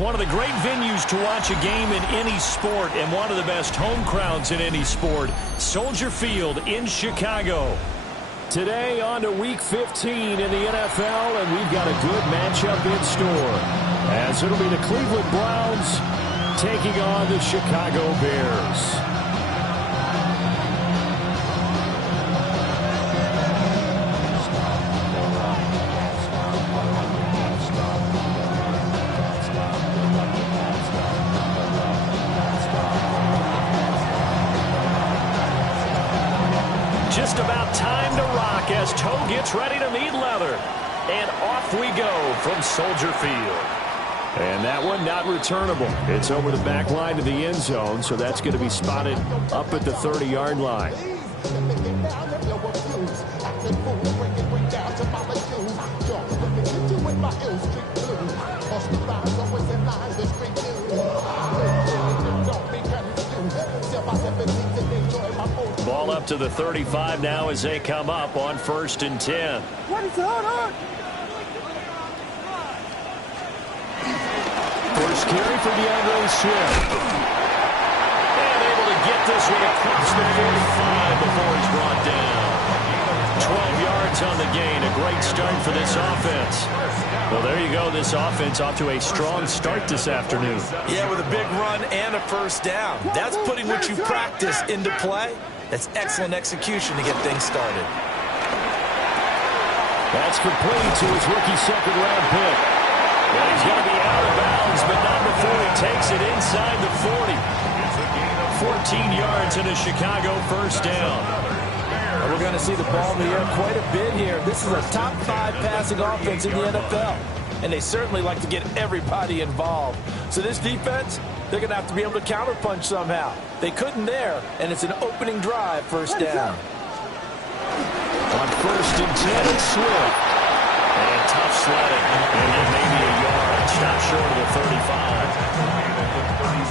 One of the great venues to watch a game in any sport and one of the best home crowds in any sport, Soldier Field in Chicago. Today on to Week 15 in the NFL, and we've got a good matchup in store, as it'll be the Cleveland Browns taking on the Chicago Bears. Just about time to rock as Toe gets ready to meet leather. And off we go from Soldier Field. And that one not returnable. It's over the back line to the end zone, so that's going to be spotted up at the 30-yard line. Ball up to the 35 now as they come up on 1st and 10. What is going on? First carry for DeAndre Swift. And able to get this one across the 45 before he's brought down. 12 yards on the gain. A great start for this offense. Well, there you go. This offense off to a strong start this afternoon. Yeah, with a big run and a first down. That's putting what you practice into play. That's excellent execution to get things started. That's complete to his rookie second-round pick. Well, he's going to be out of bounds, but not before he takes it inside the 40. 14 yards and a Chicago first down. We're going to see the ball in the air quite a bit here. This is a top 5 passing offense in the NFL, and they certainly like to get everybody involved. So this defense, they're going to have to be able to counterpunch somehow. They couldn't there, and it's an opening drive, first down. On 1st and 10, it's Swift. And tough sledding. And maybe a yard. Stop short of the 35.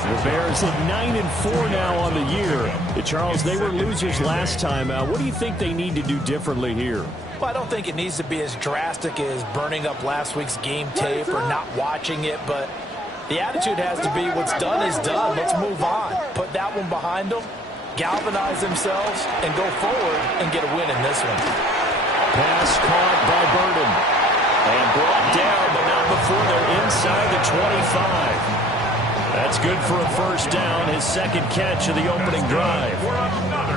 The Bears at 9-4 now on the year. Charles, they were losers last time. What do you think they need to do differently here? Well, I don't think it needs to be as drastic as burning up last week's game tape or not watching it, but the attitude has to be what's done is done. Let's move on. Put that one behind them, galvanize themselves, and go forward and get a win in this one. Pass caught by Burden. And brought down, but not before they're inside the 25. That's good for a first down, his second catch of the opening drive.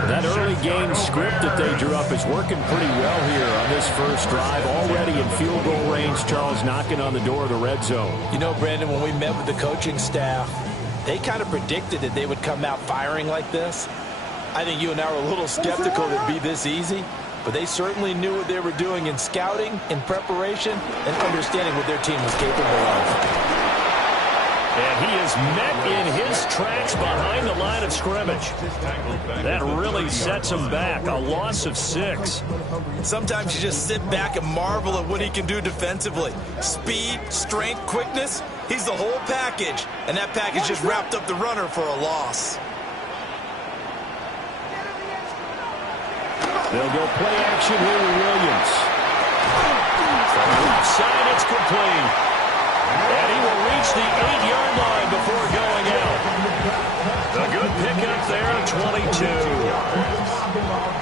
That early game script that they drew up is working pretty well here on this first drive. Already in field goal range, Charles knocking on the door of the red zone. You know, Brandon, when we met with the coaching staff, they kind of predicted that they would come out firing like this. I think you and I were a little skeptical that it'd be this easy, but they certainly knew what they were doing in scouting, in preparation, and understanding what their team was capable of. And he is met in his tracks behind the line of scrimmage. That really sets him back. A loss of 6. Sometimes you just sit back and marvel at what he can do defensively. Speed, strength, quickness. He's the whole package. And that package just wrapped up the runner for a loss. They'll go play action here with Williams. From the left side, it's complete. And he will reach the 8-yard line before going out. A good pickup there at 22.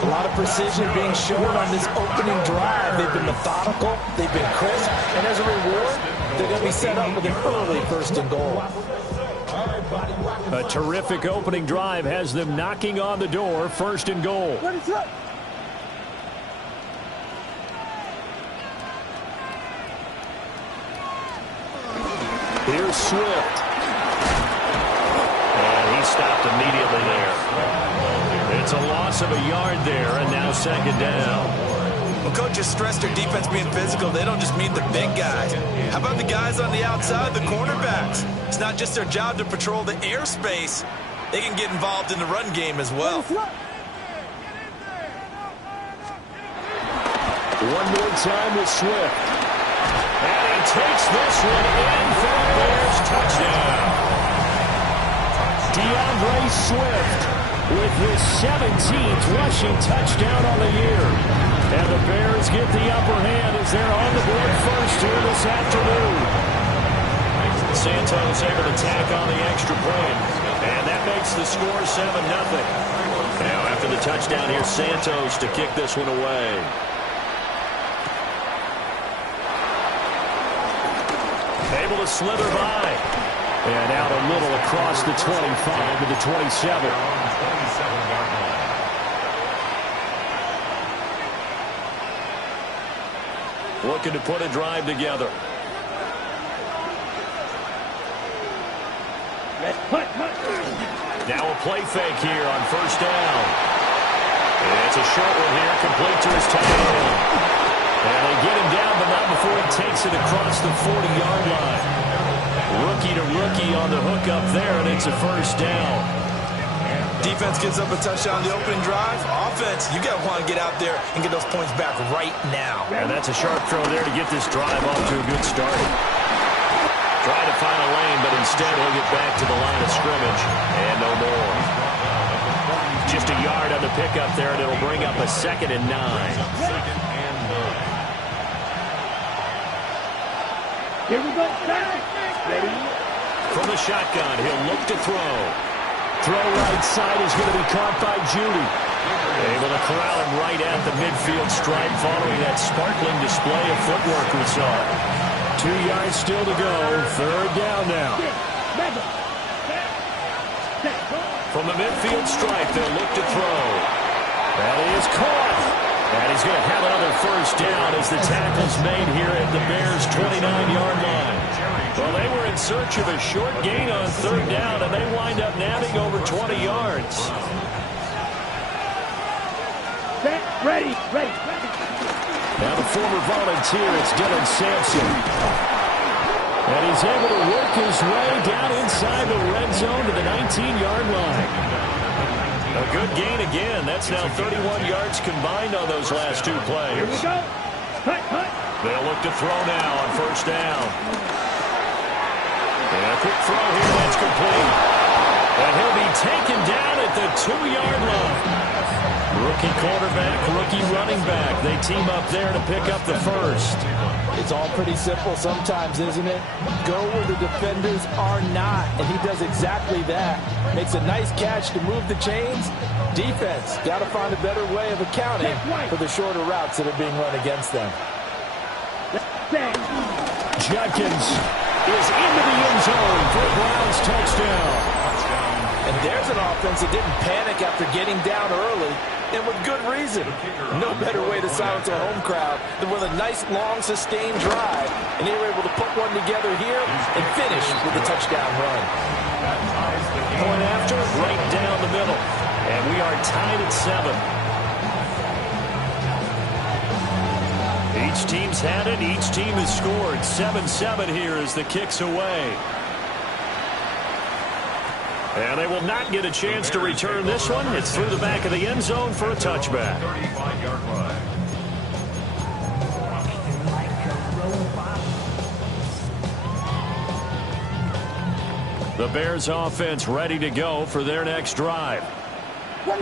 A lot of precision being shown on this opening drive. They've been methodical, they've been crisp, and as a reward, they're going to be set up with an early 1st and goal. A terrific opening drive has them knocking on the door, 1st and goal. What is that? Here's Swift. And he stopped immediately there. It's a loss of a yard there, and now 2nd down. Well, coaches stress their defense being physical. They don't just mean the big guys. How about the guys on the outside, the cornerbacks? It's not just their job to patrol the airspace. They can get involved in the run game as well. One more time with Swift. And he takes this one in for a Bears touchdown. DeAndre Swift with his 17th rushing touchdown on the year. And the Bears get the upper hand as they're on the board first here this afternoon. Santos able to tack on the extra point. And that makes the score 7-0. Now after the touchdown here, Santos to kick this one away. Able to slither by. And out a little across the 25 to the 27. Looking to put a drive together. Now a play fake here on first down. It's a short one here, complete to his tight end. And they get him down, but not before he takes it across the 40-yard line. Rookie to rookie on the hook up there, and it's a first down. Defense gives up a touchdown on the opening drive. Offense, you got to want to get out there and get those points back right now. And that's a sharp throw there to get this drive off to a good start. Trying to find a lane, but instead he'll get back to the line of scrimmage. And no more. Just a yard on the pickup there, and it'll bring up a 2nd and 9. Here we go. Ready? From the shotgun, he'll look to throw. Throw right side is going to be caught by Judy. Able to corral him right at the midfield stripe following that sparkling display of footwork we saw. 2 yards still to go. 3rd down now. From the midfield stripe, they'll look to throw. That is caught. And he's going to have another first down as the tackle's made here at the Bears' 29-yard line. Well, they were in search of a short gain on 3rd down, and they wind up nabbing over 20 yards. Ready. Now the former volunteer, it's Dylan Sampson. And he's able to work his way down inside the red zone to the 19-yard line. A good gain again. That's now 31 yards combined on those last 2 plays. Here we go. They'll look to throw now on first down. And a quick throw here, that's complete. And he'll be taken down at the 2-yard line. Rookie quarterback, rookie running back. They team up there to pick up the first. It's all pretty simple sometimes, isn't it? Go where the defenders are not, and he does exactly that. Makes a nice catch to move the chains. Defense got to find a better way of accounting for the shorter routes that are being run against them. Judkins is into the end zone for a Browns touchdown. And there's an offense that didn't panic after getting down early, and with good reason. No better way to silence a home crowd than with a nice, long, sustained drive. And they were able to put one together here and finish with a touchdown run. Point after, right down the middle. And we are tied at 7. Each team's had it. Each team has scored. 7-7 here as the kick's away. And they will not get a chance to return this one. It's through the back of the end zone for a touchback. The Bears offense ready to go for their next drive.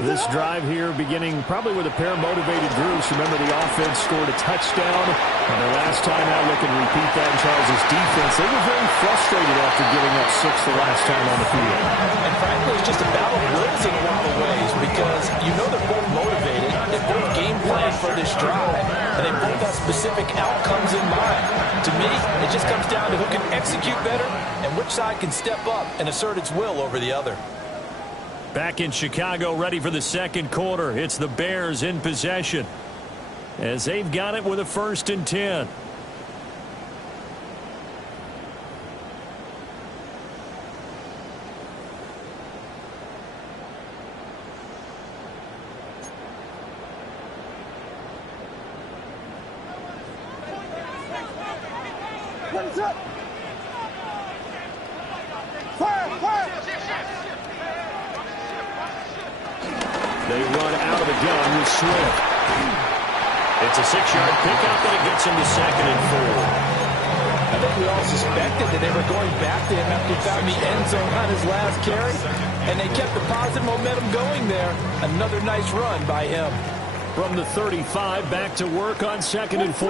This drive here beginning probably with a pair of motivated groups. Remember, the offense scored a touchdown. And their last time out, look and repeat that in Charles' defense. They were very frustrated after giving up 6 the last time on the field. And frankly, it's just a battle of wills in a lot of ways because you know they're both motivated. They both game plan for this drive. And they both have specific outcomes in mind. To me, it just comes down to who can execute better and which side can step up and assert its will over the other. Back in Chicago, ready for the second quarter. It's the Bears in possession as they've got it with a 1st and 10. What's up? Fire! They run out of the gun with Swift. It's a 6-yard pickup, and it gets him to 2nd and 4. I think we all suspected that they were going back to him after he found the end zone on his last carry, and they kept the positive momentum going there. Another nice run by him. From the 35, back to work on 2nd and 4.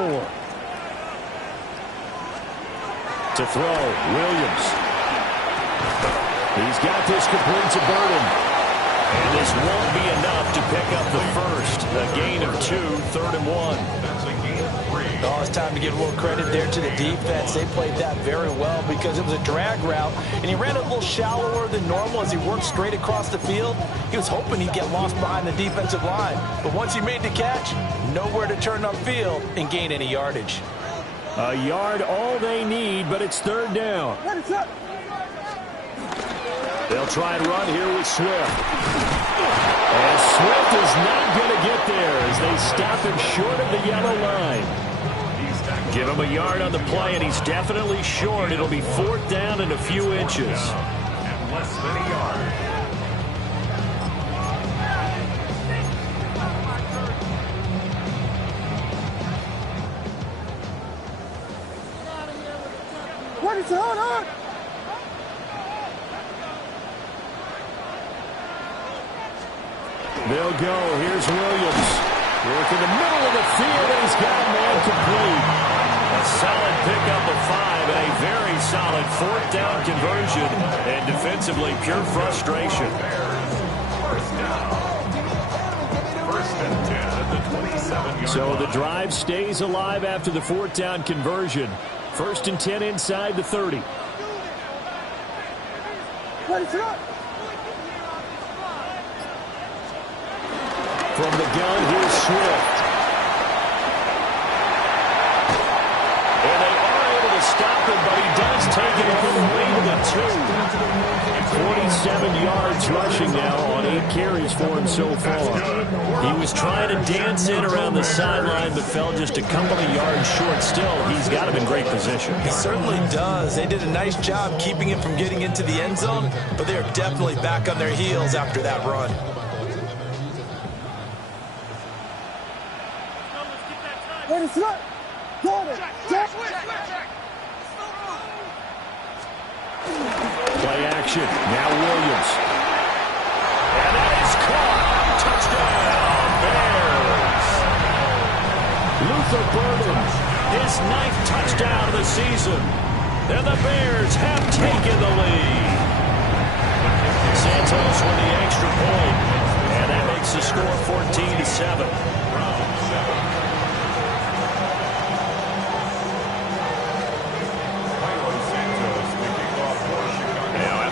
To throw, Williams. He's got this complete to Burden. And this won't be enough to pick up the first. A gain of 2, 3rd and 1. Oh, it's time to give a little credit there to the defense. They played that very well because it was a drag route, and he ran a little shallower than normal as he worked straight across the field. He was hoping he'd get lost behind the defensive line. But once he made the catch, nowhere to turn upfield and gain any yardage. A yard all they need, but it's 3rd down. They'll try and run here with Swift. And Swift is not going to get there as they stop him short of the yellow line. Give him a yard on the play, and he's definitely short. It'll be 4th down and a few inches. And less than a yard. What is it? Hold on. They'll go. Here's Williams. Work in the middle of the field, and he's got a man complete. A solid pickup of 5 and a very solid 4th down conversion. And defensively, pure frustration. First and 10 at the 27-yard So line. the drive stays alive after the 4th down conversion. 1st and 10 inside the 30. What is it? From the gun, here's Swift. And they are able to stop him, but he does take it all the way to the 2. 47 yards rushing now on 8 carries for him so far. He was trying to dance in around the sideline, but fell just a couple of yards short. Still, he's got him in great position. He certainly does. They did a nice job keeping him from getting into the end zone, but they're definitely back on their heels after that run. What is it? Hold it. Check. Play action. Now Williams. And that is caught. Touchdown, Bears. Luther Burden, his 9th touchdown of the season. And the Bears have taken the lead. Santos with the extra point. And that makes the score 14-7.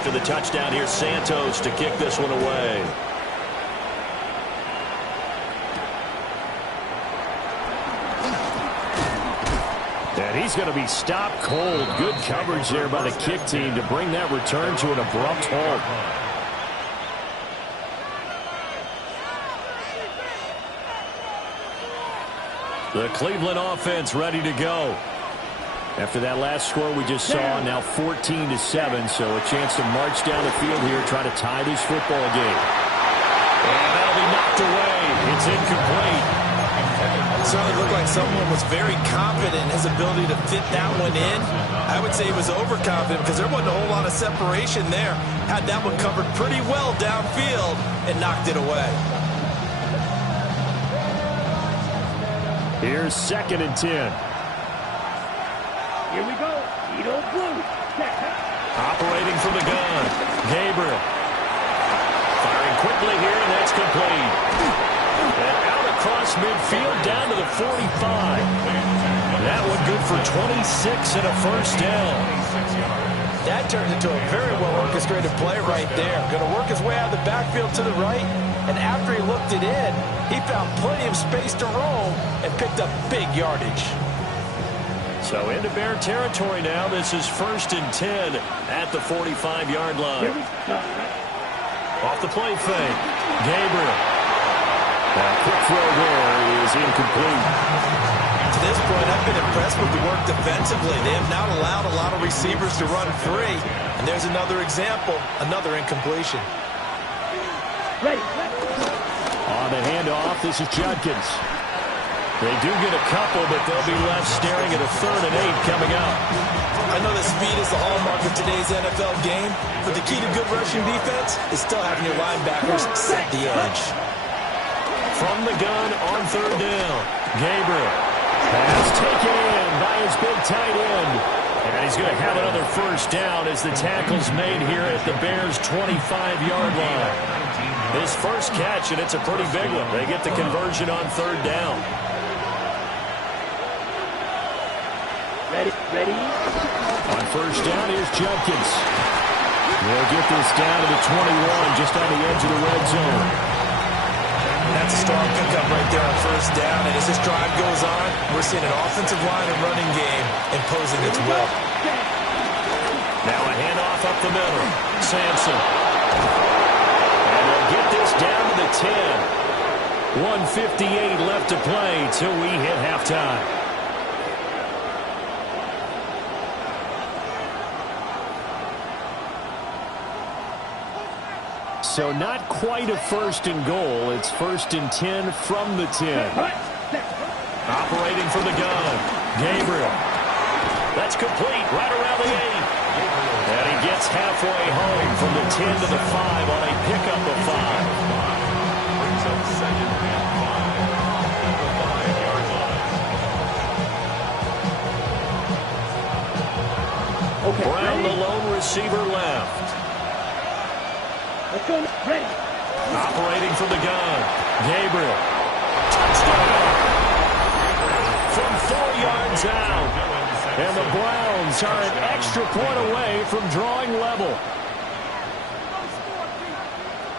The touchdown here, Santos to kick this one away. And he's going to be stopped cold. Good coverage there by the kick team to bring that return to an abrupt halt. The Cleveland offense ready to go. After that last score we just saw, now 14-7, so a chance to march down the field here, try to tie this football game. And that'll be knocked away. It's incomplete. It certainly looked like someone was very confident in his ability to fit that one in. I would say he was overconfident because there wasn't a whole lot of separation there. Had that one covered pretty well downfield and knocked it away. Here's 2nd and 10. Here we go. Edo Blue. Operating from the gun. Gabriel. Firing quickly here, and that's complete. And out across midfield down to the 45. That one good for 26 and a 1st down. That turns into a very well-orchestrated play right there. Going to work his way out of the backfield to the right, and after he looked it in, he found plenty of space to roam and picked up big yardage. So into Bear territory now. This is 1st and 10 at the 45-yard line. Off the play fake. Gabriel. That quick throw there is incomplete. To this point, I've been impressed with the work defensively. They have not allowed a lot of receivers to run free. And there's another example, another incompletion. Ready. On the handoff, this is Judkins. They do get a couple, but they'll be left staring at a 3rd and 8 coming up. I know that speed is the hallmark of today's NFL game, but the key to good rushing defense is still having your linebackers set the edge. From the gun on 3rd down, Gabriel. Pass taken in by his big tight end. And he's going to have another first down as the tackle's made here at the Bears' 25-yard line. His first catch, and it's a pretty big one. They get the conversion on third down. Ready? On first down, here's Judkins. We'll get this down to the 21, just on the edge of the red zone. That's a strong pickup right there on first down. And as this drive goes on, we're seeing an offensive line and running game imposing its will. Now a handoff up the middle. Sampson. And they'll get this down to the 10. 1:58 left to play till we hit halftime. So not quite a first and goal. It's 1st and 10 from the 10. Operating from the gun. Gabriel. That's complete right around the 8. And he gets halfway home from the 10 to the 5 on a pickup of 5. Brings up 2nd and 5 at the 5-yard line. Okay, Brown, ready? the lone receiver, left. Let's go. Ready. Operating from the gun. Gabriel. Touchdown! From 4 yards out. And the Browns are an extra point away from drawing level.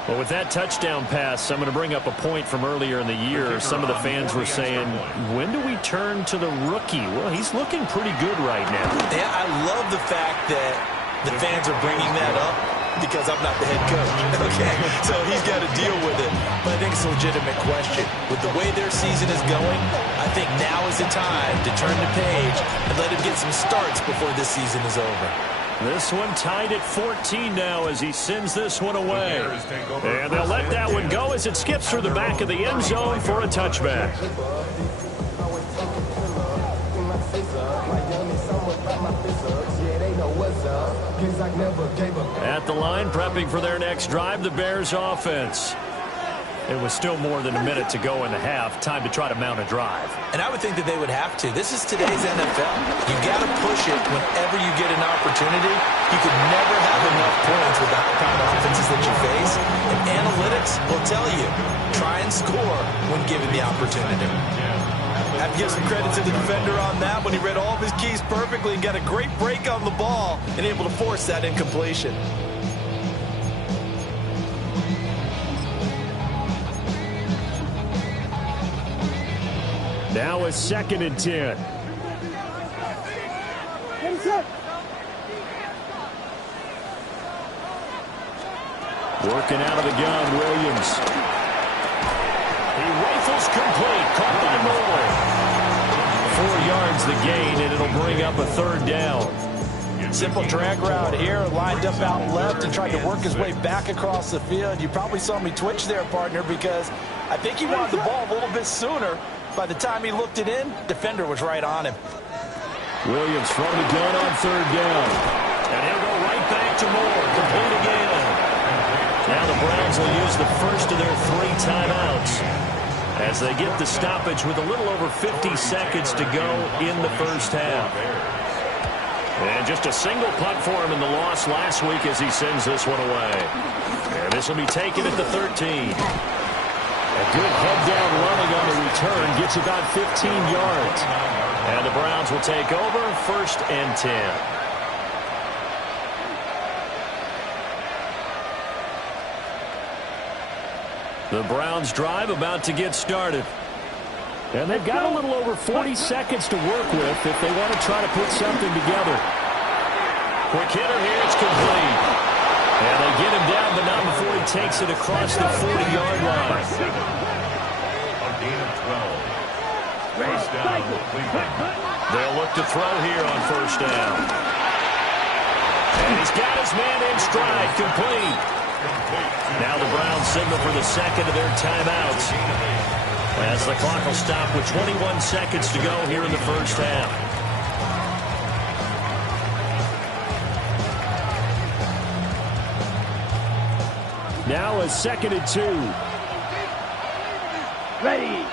Well, with that touchdown pass, I'm going to bring up a point from earlier in the year. Some of the fans were saying, when do we turn to the rookie? Well, he's looking pretty good right now. Yeah, I love the fact that the fans are bringing that up because I'm not the head coach. Okay, so he's got to deal with it. But I think it's a legitimate question. With the way their season is going, I think now is the time to turn the page and let him get some starts before this season is over. This one tied at 14 now as he sends this one away. And they'll let that one go as it skips through the back of the end zone for a touchback. At the line, prepping for their next drive, the Bears offense. It was still more than a minute to go in the half. Time to try to mount a drive. And I would think that they would have to. This is today's NFL. You got to push it whenever you get an opportunity. You can never have enough points with the kind of offenses that you face. And analytics will tell you, try and score when given the opportunity. I have to give some credit to the defender on that when he read all of his keys perfectly and got a great break on the ball and able to force that incompletion. Now a 2nd and 10. Working out of the gun, Williams. He rifles complete, caught by Moore. 4 yards the gain, and it'll bring up a 3rd down. Simple drag route here, lined up out left and tried to work his way back across the field. You probably saw me twitch there, partner, because I think he wanted the ball a little bit sooner. By the time he looked it in, defender was right on him. Williams from the gun on 3rd down. And he'll go right back to Moore. Complete again. Now the Browns will use the first of their 3 timeouts as they get the stoppage with a little over 50 seconds to go in the first half. And just a single punt for him in the loss last week as he sends this one away. And this will be taken at the 13. A good head-down running on the return gets about 15 yards. And the Browns will take over 1st and 10. The Browns drive about to get started. And they've got a little over 40 seconds to work with if they want to try to put something together. Quick hitter here, it's complete. And they get him down, but not before he takes it across the 40-yard line. A gain of 12. First down, Cleveland. They'll look to throw here on 1st down. And he's got his man in stride, complete. Now the Browns signal for the 2nd of their timeouts as the clock will stop with 21 seconds to go here in the first half. Now a 2nd and 2. Ready.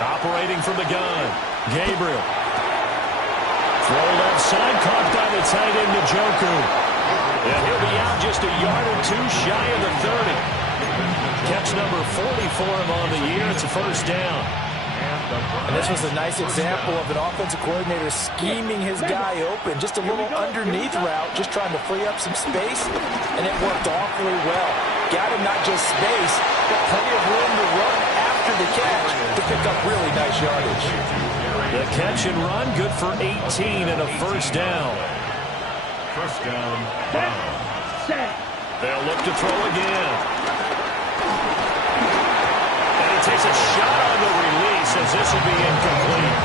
Operating from the gun, Gabriel. Throw left side, caught by the tight end, Njoku. And he'll be out just a yard or two shy of the 30. Catch number 40 for him on the year. It's a first down. And this was a nice example of an offensive coordinator scheming his guy open. Just a little underneath route, just trying to free up some space, and it worked awfully well. Got him not just space, but plenty of room to run after the catch to pick up really nice yardage. The catch and run, good for 18 and a first down. First down. They'll look to throw again. And he takes a shot on the release as this will be incomplete.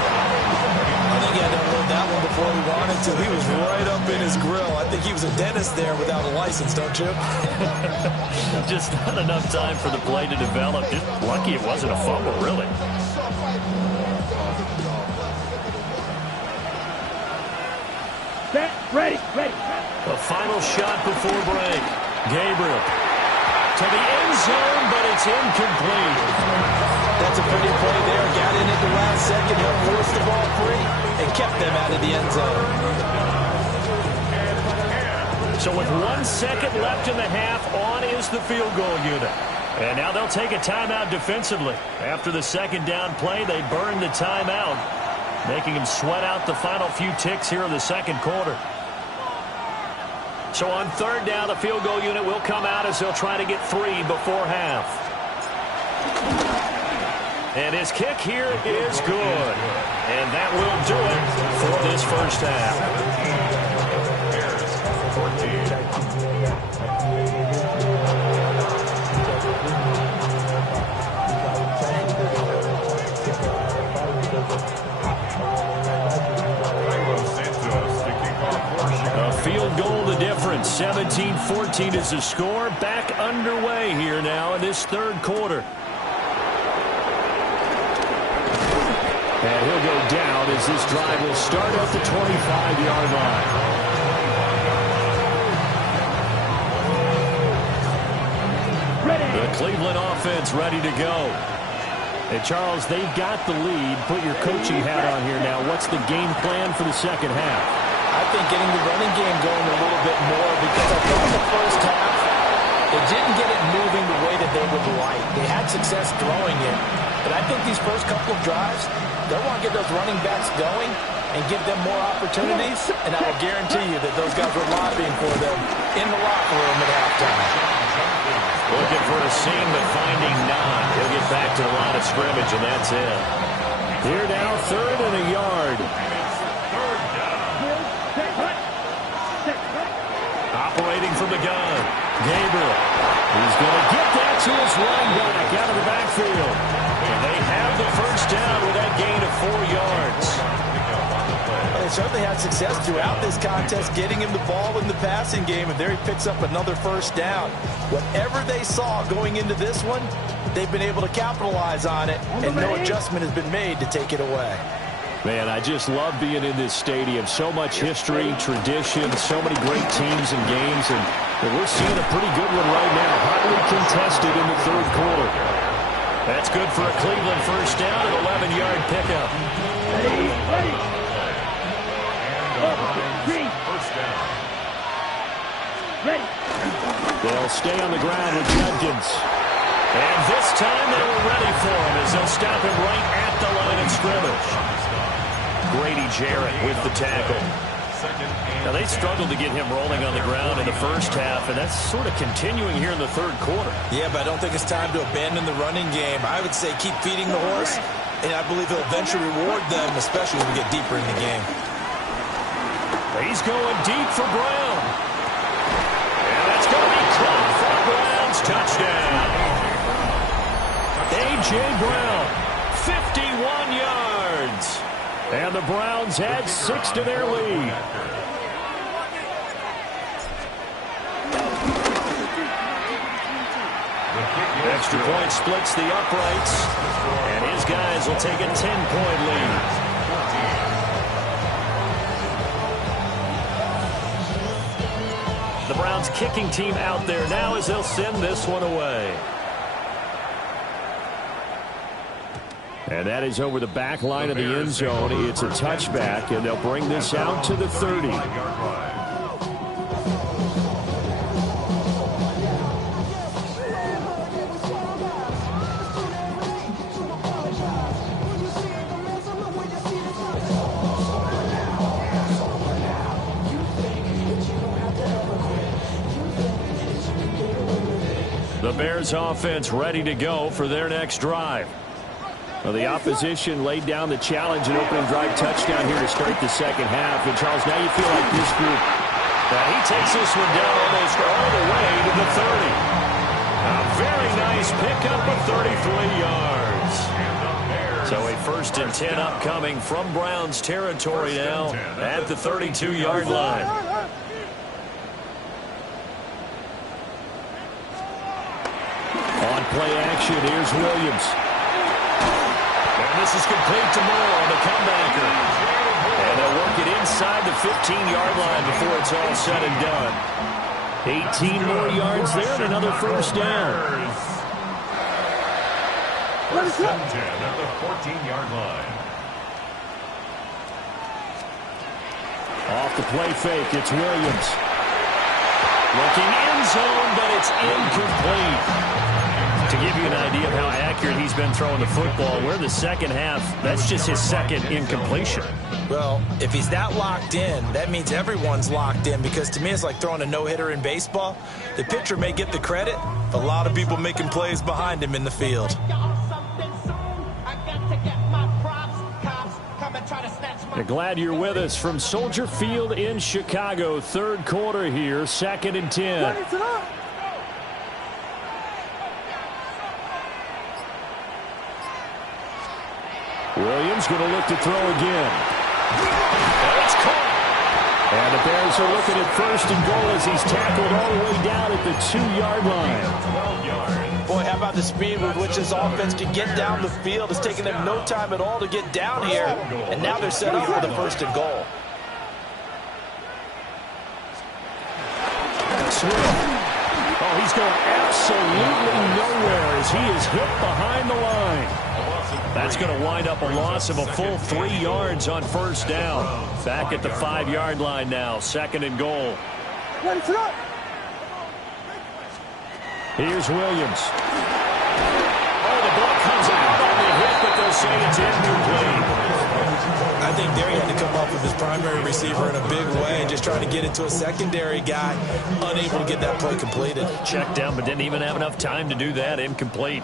I think he had to unload that one before he wanted to. He was right up in his grill. I think he was a dentist there without a license, don't you? Just not enough time for the play to develop. Just lucky it wasn't a fumble, really. Ready. A final shot before break. Gabriel to the end zone, but it's incomplete. That's a pretty play there. Got in at the last second, helped force the ball free, and kept them out of the end zone. So with 1 second left in the half, on is the field goal unit. And now they'll take a timeout defensively. After the second down play, they burn the timeout, making him sweat out the final few ticks here in the second quarter. So on third down, the field goal unit will come out as they'll try to get 3 before half. And his kick here is good. And that will do it for this first half. Field goal the difference. 17-14 is the score. Back underway here now in this third quarter. And he'll go down as this drive will start at the 25-yard line. The Cleveland offense ready to go. Hey, Charles, they've got the lead. Put your coaching hat on here now. What's the game plan for the second half? I think getting the running game going a little bit more, because I think in the first half, they didn't get it moving the way that they would like. They had success throwing it, but I think these first couple of drives, they'll want to get those running backs going and give them more opportunities, and I will guarantee you that those guys were lobbying for them in the locker room at halftime. Looking for a seam, but finding none. He'll get back to the line of scrimmage, and that's it. Here now, 3rd and a yard. Operating from the gun, Gabriel. He's going to get that to his running back out of the backfield. And they have the first down with that gain of 4 yards. Well, they certainly had success throughout this contest, getting him the ball in the passing game, and there he picks up another first down. Whatever they saw going into this one, they've been able to capitalize on it, and no adjustment has been made to take it away. Man, I just love being in this stadium. So much history, tradition, so many great teams and games, and we're seeing a pretty good one right now. Hotly contested in the third quarter. That's good for a Cleveland first down, an 11-yard pickup. Ready. First down. Ready. They'll stay on the ground with Judkins. And this time they were ready for him as they'll stop him right at the line of scrimmage. Grady Jarrett with the tackle. Now, they struggled to get him rolling on the ground in the first half, and that's sort of continuing here in the third quarter. Yeah, but I don't think it's time to abandon the running game. I would say keep feeding the horse, and I believe he'll eventually reward them, especially as we get deeper in the game. He's going deep for Brown. And that's going to be caught for Brown's touchdown. A.J. Brown, 51 yards. And the Browns add 6 to their lead. Extra point splits the uprights. And his guys will take a 10-point lead. The Browns kicking team out there now as they'll send this one away. And that is over the back line of the end zone. It's a touchback, and they'll bring this out to the 30. The Bears offense ready to go for their next drive. Well, the opposition laid down the challenge and opening drive touchdown here to start the second half. And, Charles, now you feel like this group. He takes this one down almost all the way to the 30. A very nice pickup of 33 yards. So a 1st and 10 upcoming from Browns territory now at the 32-yard line. On play action, here's Williams. And this is complete to Moore on the comebacker. And they'll work it inside the 15-yard line before it's all said and done. 18 more yards there and another first down. 1st and 10 at the 14-yard line. Off the play fake, it's Williams. Looking end zone, but it's incomplete. To give you an idea of how accurate he's been throwing the football, we're in the second half. That's just his second incompletion. Well, if he's that locked in, that means everyone's locked in, because to me it's like throwing a no-hitter in baseball. The pitcher may get the credit, but a lot of people making plays behind him in the field. We're glad you're with us from Soldier Field in Chicago. Third quarter here, 2nd and 10. Williams going to look to throw again. It's caught. And the Bears are looking at 1st and goal as he's tackled all the way down at the 2-yard line. 12 yards. Boy, how about the speed with which this offense can get down the field? It's taken them no time at all to get down here. And now they're set up for the 1st and goal. Swift. Oh, he's going absolutely nowhere as he is hit behind the line. That's going to wind up a loss of a full 3 yards on 1st down. Back at the 5-yard line now, 2nd and goal. Here's Williams. Oh, the ball comes out on the hit, but they'll say it's incomplete. I think there he had to come up with his primary receiver in a big way and just trying to get it to a secondary guy, unable to get that play completed. Checked down, but didn't even have enough time to do that. Incomplete.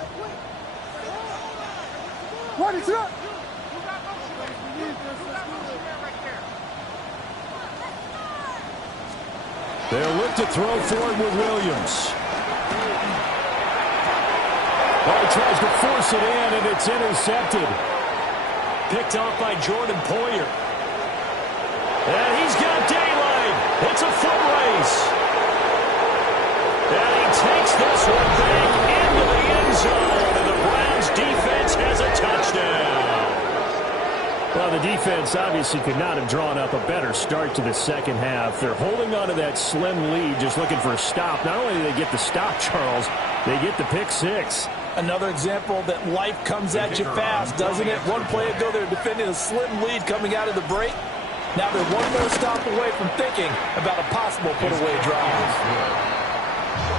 They'll look to throw forward with Williams. Oh, he tries to force it in, and it's intercepted. Picked off by Jordan Poyer. And he's got daylight. It's a foot race. And he takes this one back into the end zone. And the Browns defense has a touchdown. Well, the defense obviously could not have drawn up a better start to the second half. They're holding on to that slim lead, just looking for a stop. Not only do they get the stop, Charles, they get the pick six. Another example that life comes at you fast, doesn't it? One play ago, they're defending a slim lead coming out of the break. Now they're one more stop away from thinking about a possible put-away drive.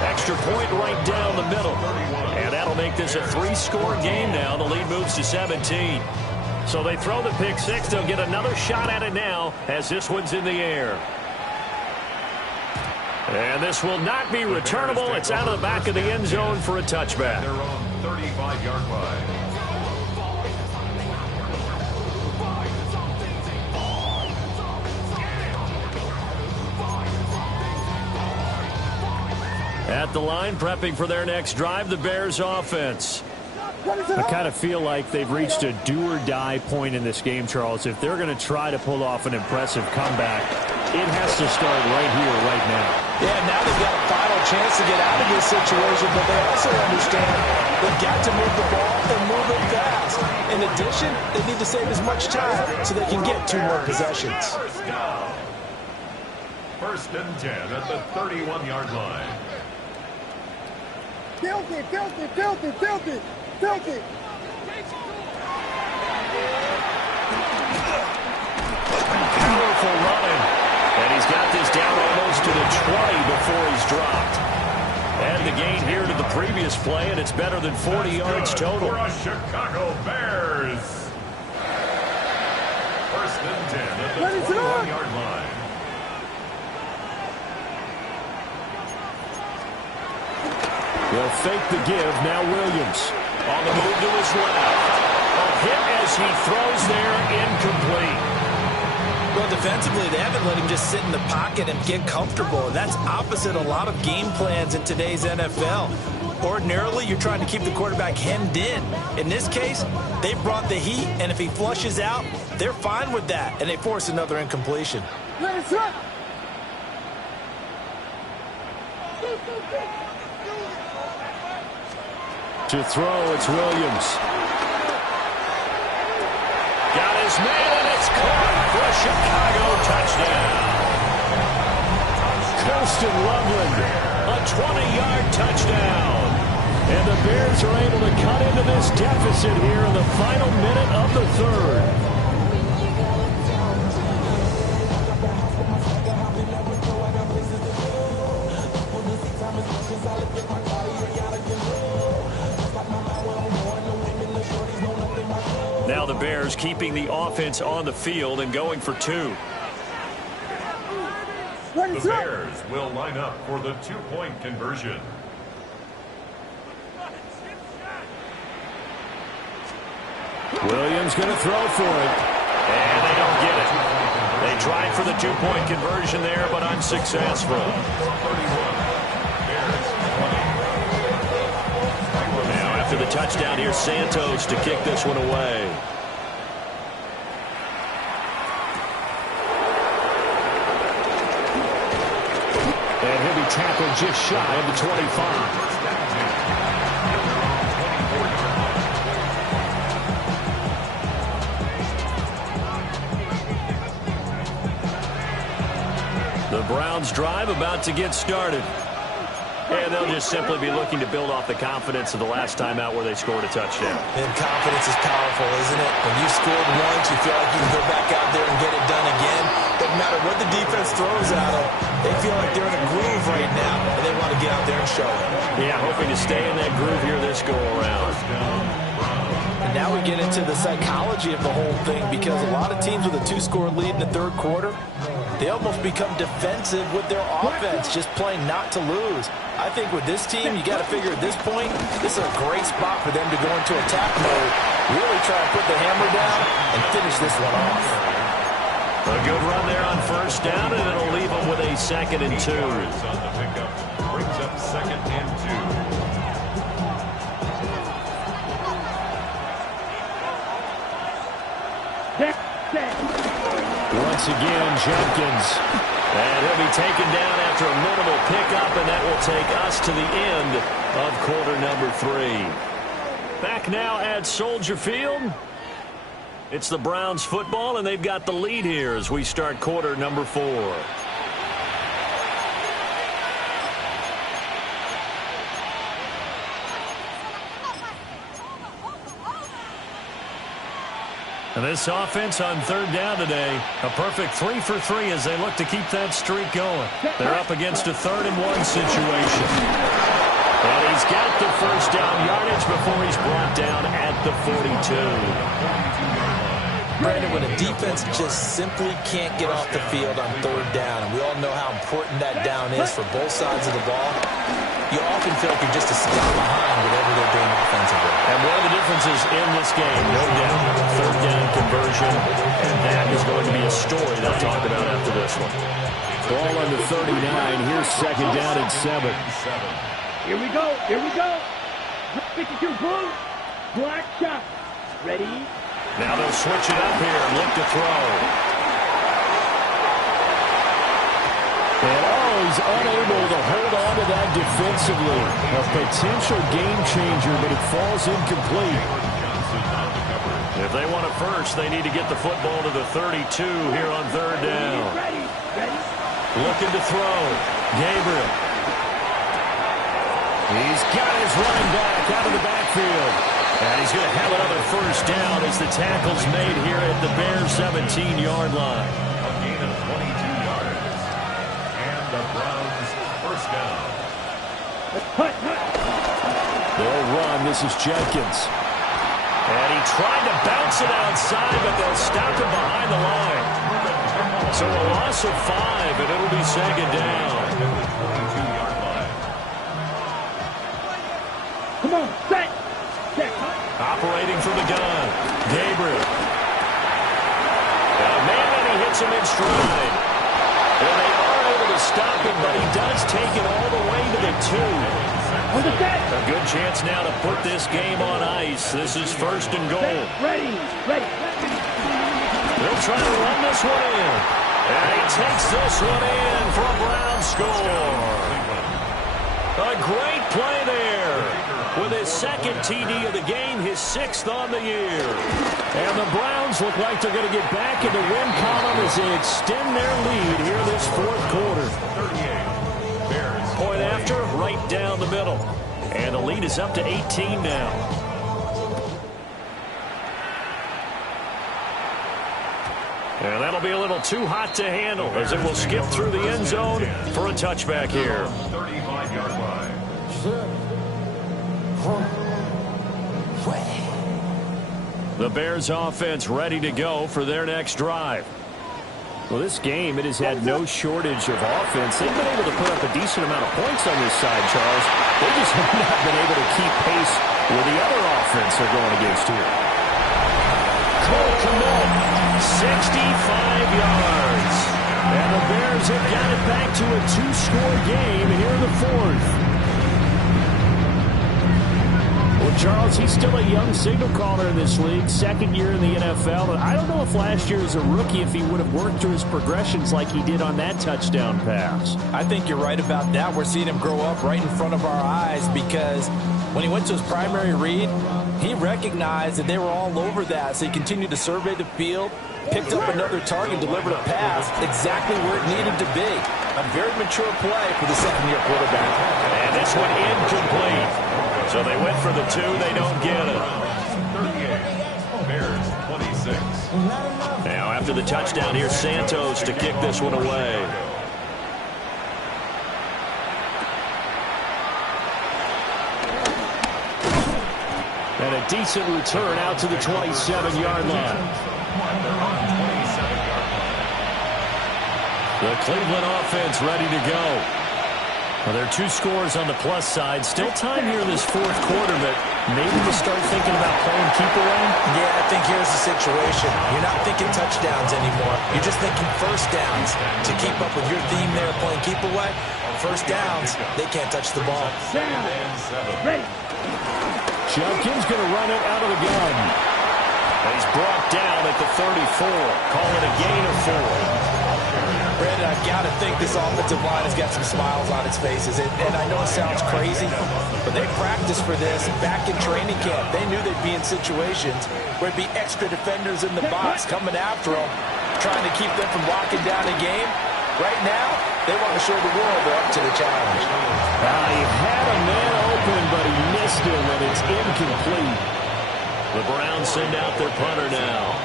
Extra point right down the middle. And that'll make this a 3-score game now. The lead moves to 17. So they throw the pick six. They'll get another shot at it now as this one's in the air. And this will not be returnable. It's out of the back of the end zone for a touchback. Their own 35-yard line. At the line, prepping for their next drive, the Bears offense. I kind of feel like they've reached a do-or-die point in this game, Charles. If they're going to try to pull off an impressive comeback, it has to start right here, right now. Yeah, now they've got a final chance to get out of this situation, but they also understand they've got to move the ball and move it fast. In addition, they need to save as much time so they can get 2 more possessions. First and 10 at the 31-yard line. Filthy, filthy, filthy, filthy, filthy. before he's dropped. And the gain here to the previous play, and it's better than 40 yards total. For us Chicago Bears. First and 10 at the 21-yard line. They'll fake the give. Now Williams on the move to his left. A hit as he throws there, incomplete. Well, defensively, they haven't let him just sit in the pocket and get comfortable. And that's opposite a lot of game plans in today's NFL. Ordinarily, you're trying to keep the quarterback hemmed in. In this case, they brought the heat, and if he flushes out, they're fine with that, and they force another incompletion. To throw, it's Williams. Got his man, and it's caught for a Chicago touchdown. Colston Loveland, a 20-yard touchdown. And the Bears are able to cut into this deficit here in the final minute of the third. Now the Bears keeping the offense on the field and going for two. The Bears will line up for the two-point conversion. Williams going to throw for it. And they don't get it. They tried for the two-point conversion there, but unsuccessful. Now after the touchdown, here's Santos to kick this one away. And he'll be tackled just shy of the 25. The Browns drive about to get started. And they'll just simply be looking to build off the confidence of the last time out where they scored a touchdown. And confidence is powerful, isn't it? When you scored once, you feel like you can go back out there and get it done again. Doesn't matter what the defense throws at them. They feel like they're in a groove right now, and they want to get out there and show it. Yeah, hoping to stay in that groove here this go-around. And now we get into the psychology of the whole thing, because a lot of teams with a two-score lead in the third quarter, they almost become defensive with their offense, just playing not to lose. I think with this team, you got to figure at this point, this is a great spot for them to go into attack mode, really try to put the hammer down and finish this one off. A good run there on first down, and it'll leave them with a 2nd and 2. On the pickup, brings up 2nd and 2. Once again, Jenkins. And he'll be taken down after a minimal pickup, and that will take us to the end of quarter number 3. Back now at Soldier Field. It's the Browns football, and they've got the lead here as we start quarter number 4. And this offense on third down today, a perfect 3 for 3 as they look to keep that streak going. They're up against a 3rd and 1 situation. And he's got the first down yardage before he's brought down at the 42. Brandon, when a defense just simply can't get off the field on third down, and we all know how important that down is for both sides of the ball, you often feel like you're just a step behind whatever they're doing offensively. And one of the differences in this game, no doubt, third down conversion, and that is going to be a story they'll talk about after this one. Ball on the 39. Here's 2nd down and 7. Here we go. Here we go. 52 blue. Black shot. Ready? Now they'll switch it up here and look to throw. And he's unable to hold on to that defensively. A potential game changer, but it falls incomplete. If they want a first, they need to get the football to the 32 here on third down. Looking to throw. Gabriel. He's got his running back out of the backfield. And he's going to have another first down as the tackle's made here at the Bears' 17-yard line. A gain of 22 yards. And the Browns First down. They'll run. This is Jenkins. And he tried to bounce it outside, but they'll stop him behind the line. So a loss of 5, and it'll be second down. Come on, set. Operating from the gun. Gabriel. Man, and he hits him in stride. And they are able to stop him, but he does take it all the way to the 2. A good chance now to put this game on ice. This is first and goal. Ready. They'll try to run this one in. And he takes this one in for a Brown score. A great play there. With his second TD of the game, his 6th on the year. And the Browns look like they're going to get back in the win column as they extend their lead here this fourth quarter. Point after, right down the middle. And the lead is up to 18 now. And that'll be a little too hot to handle as it will skip through the end zone for a touchback here. 35-yard line. The Bears offense ready to go for their next drive. Well, this game, it has had no shortage of offense. They've been able to put up a decent amount of points on this side, Charles. They just have not been able to keep pace with the other offense they're going against here. Cole Kmet, 65 yards. And the Bears have got it back to a 2-score game here in the fourth. Well, Charles, he's still a young signal caller in this league, second year in the NFL. And I don't know if last year as a rookie, if he would have worked through his progressions like he did on that touchdown pass. I think you're right about that. We're seeing him grow up right in front of our eyes because when he went to his primary read, he recognized that they were all over that. So he continued to survey the field, picked up another target, delivered a pass exactly where it needed to be. A very mature play for the second-year quarterback. And this one incomplete. So they went for the 2. They don't get it. 38. Bears 26. Now after the touchdown, here's Santos to kick this one away. And a decent return out to the 27-yard line. The Cleveland offense ready to go. Well, there are 2 scores on the plus side. Still time here in this fourth quarter, but maybe to start thinking about playing keep away? Yeah, I think here's the situation. You're not thinking touchdowns anymore. You're just thinking first downs. To keep up with your theme there, playing keep away, first downs, they can't touch the ball. Jenkins going to run it out of the gun. And he's brought down at the 34. Call it a gain of 4. Brandon, I've got to think this offensive line has got some smiles on its faces. And I know it sounds crazy, but they practiced for this back in training camp. They knew they'd be in situations where it'd be extra defenders in the box coming after them, trying to keep them from locking down a game. Right now, they want to show the world they're up to the challenge. He had a man open, but he missed him, and it's incomplete. The Browns send out their punter now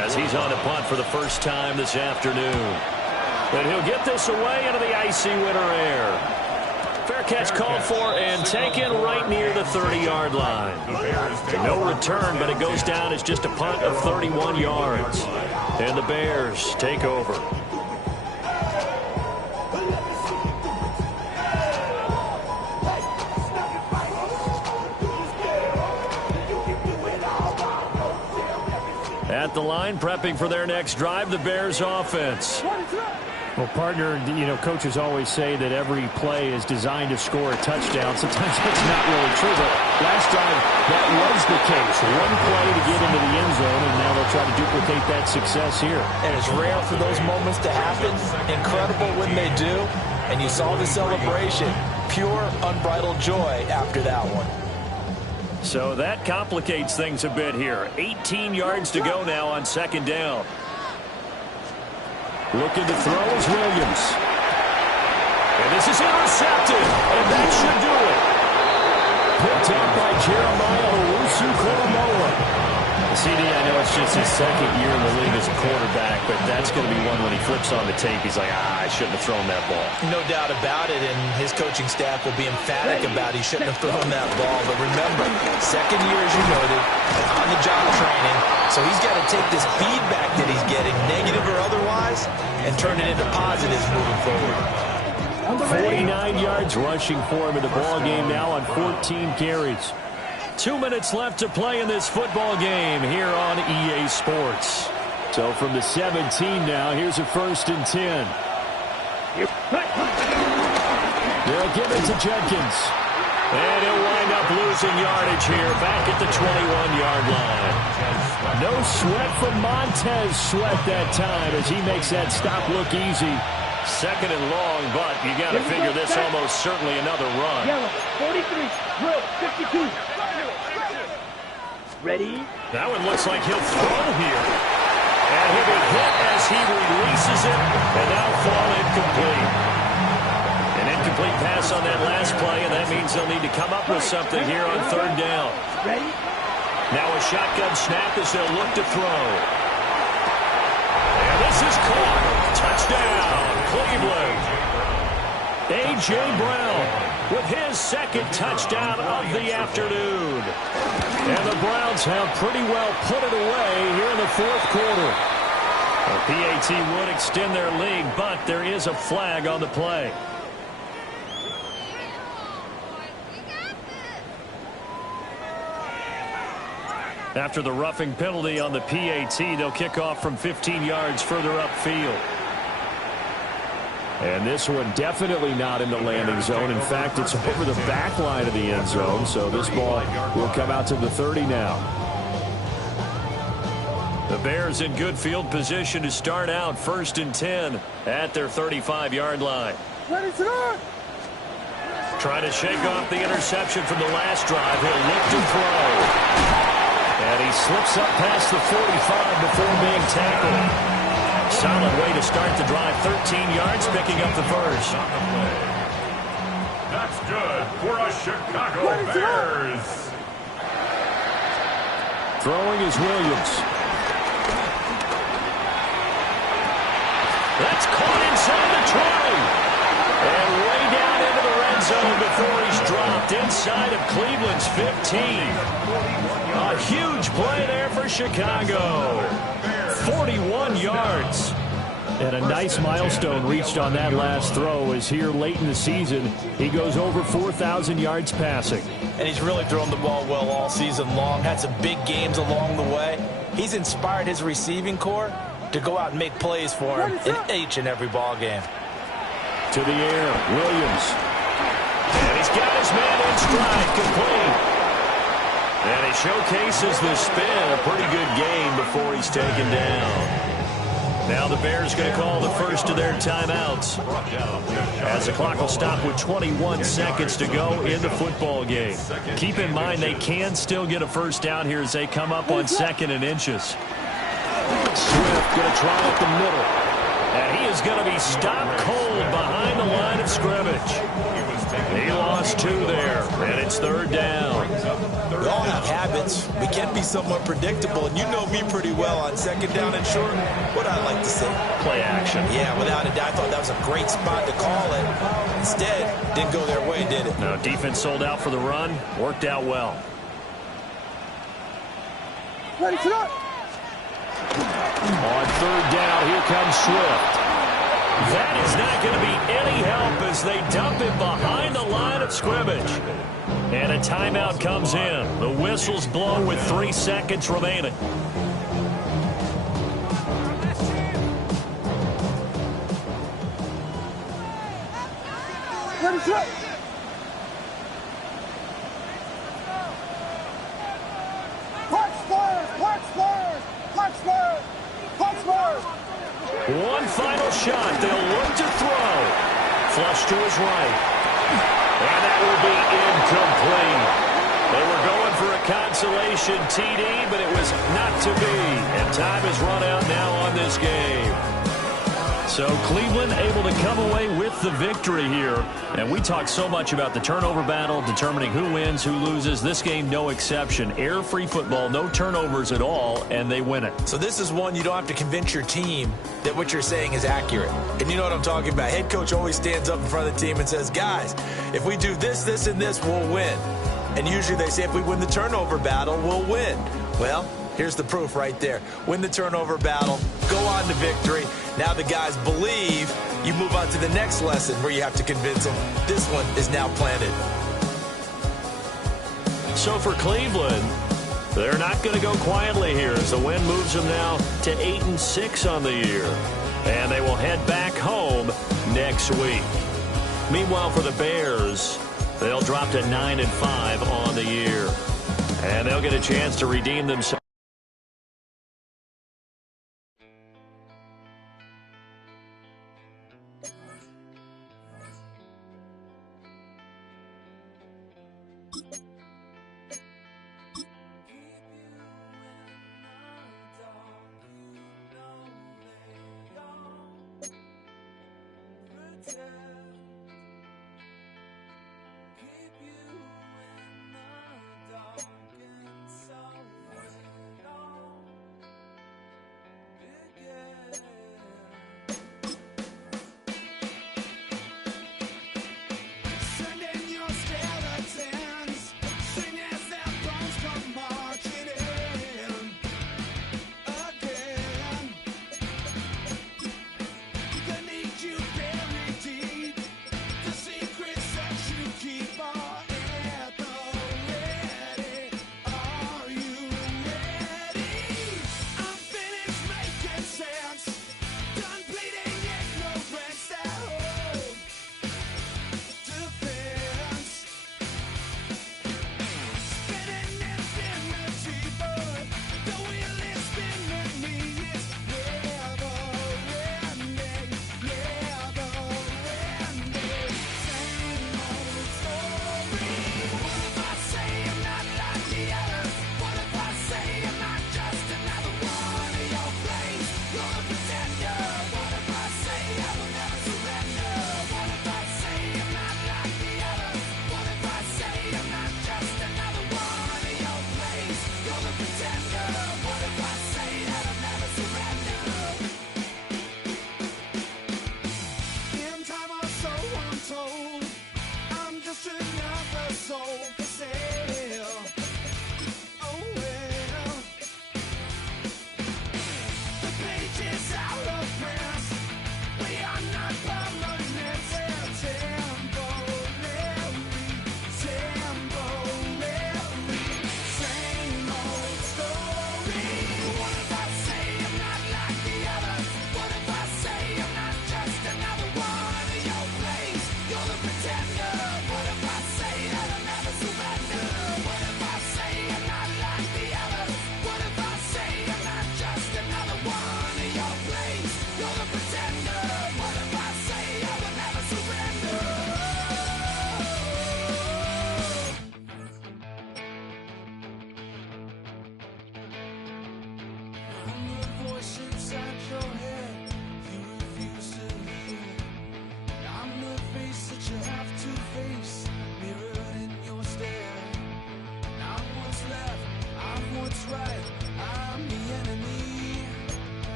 as he's on a punt for the first time this afternoon. And he'll get this away into the icy winter air. Fair catch called for and taken right near the 30-yard line. No return, but it goes down as just a punt of 31 yards. And the Bears take over. At the line, prepping for their next drive, the Bears offense. Well, partner, coaches always say that every play is designed to score a touchdown. Sometimes that's not really true, but last drive, that was the case. One play to get into the end zone, and now they'll try to duplicate that success here. And it's rare for those moments to happen. Incredible when they do. And you saw the celebration. Pure, unbridled joy after that one. So that complicates things a bit here. 18 yards to go now on second down. Looking to throw is Williams. And this is intercepted. And that should do it. Picked up by Jeremiah Owusu-Koramoah. CD, I know it's just his second year in the league as a quarterback, but that's going to be one when he flips on the tape. He's like, I shouldn't have thrown that ball. No doubt about it, and his coaching staff will be emphatic about he shouldn't have thrown that ball. But remember, second year, as you noted, on-the-job training, so he's got to take this feedback that he's getting, negative or otherwise, and turn it into positives moving forward. 49 yards rushing for him in the ball game now on 14 carries. 2 minutes left to play in this football game here on EA Sports. So from the 17 now, here's a 1st and 10. They'll give it to Jenkins. And he'll wind up losing yardage here back at the 21-yard line. No sweat from Montez Sweat that time as he makes that stop look easy. 2nd and long, but you got to figure this almost certainly another run. Yellow, 43, drill, 52. Ready? That one looks like he'll throw here. And he'll be hit as he releases it, and now fall incomplete. An incomplete pass on that last play, and that means they'll need to come up with something here on 3rd down. Ready? Now a shotgun snap as they'll look to throw. And this is caught. Touchdown, Cleveland. A.J. Brown with his 2nd touchdown of the afternoon. And the Browns have pretty well put it away here in the 4th quarter. The PAT would extend their lead, but there is a flag on the play. After the roughing penalty on the PAT, they'll kick off from 15 yards further upfield. And this one definitely not in the landing zone. In fact, it's over the back line of the end zone, so this ball will come out to the 30 now. The Bears in good field position to start out 1st and 10 at their 35-yard line. Trying to shake off the interception from the last drive. He'll look to throw. And he slips up past the 45 before being tackled. Solid way to start the drive. 13 yards, picking up the 1st. That's good for a Chicago Bears. Throwing is Williams. That's caught inside the 20. And way down into the red zone before he's dropped inside of Cleveland's 15. A huge play there for Chicago. 41 yards. And a nice milestone reached on that last throw as here late in the season, he goes over 4,000 yards passing. And he's really thrown the ball well all season long. Had some big games along the way. He's inspired his receiving corps to go out and make plays for him in each and every ball game. To the air, Williams. And he's got his man in stride, complete. And he showcases the spin. A pretty good game before he's taken down. Now the Bears going to call the first of their timeouts as the clock will stop with 21 seconds to go in the football game. Keep in mind they can still get a 1st down here as they come up on 2nd and inches. Swift going to try up the middle. And he is going to be stopped cold behind the line of scrimmage. He lost 2 there, and it's 3rd down. We all have habits. We can be somewhat predictable, and you know me pretty well on 2nd down and short. What I like to say? Play action. Yeah, without a doubt, I thought that was a great spot to call it. Instead, didn't go their way, did it? No, defense sold out for the run. Worked out well. Ready to go. On 3rd down, here comes Swift. That is not going to be any help as they dump him behind the line of scrimmage. And a timeout comes in. The whistle's blown with 3 seconds remaining. Ready to go. One final shot. They'll look to throw. Flush to his right. And that will be incomplete. They were going for a consolation TD, but it was not to be. And time has run out now on this game. So Cleveland able to come away with the victory here. And we talk so much about the turnover battle, determining who wins, who loses. This game, no exception. Air-free football, no turnovers at all, and they win it. So this is one you don't have to convince your team that what you're saying is accurate. And you know what I'm talking about. Head coach always stands up in front of the team and says, guys, if we do this, this, and this, we'll win. And usually they say if we win the turnover battle, we'll win. Well, here's the proof right there. Win the turnover battle, go on to victory. Now the guys believe. You move on to the next lesson where you have to convince them. This one is now planted. So for Cleveland, they're not going to go quietly here as the win moves them now to 8-6 on the year. And they will head back home next week. Meanwhile, for the Bears, they'll drop to 9-5 on the year. And they'll get a chance to redeem themselves.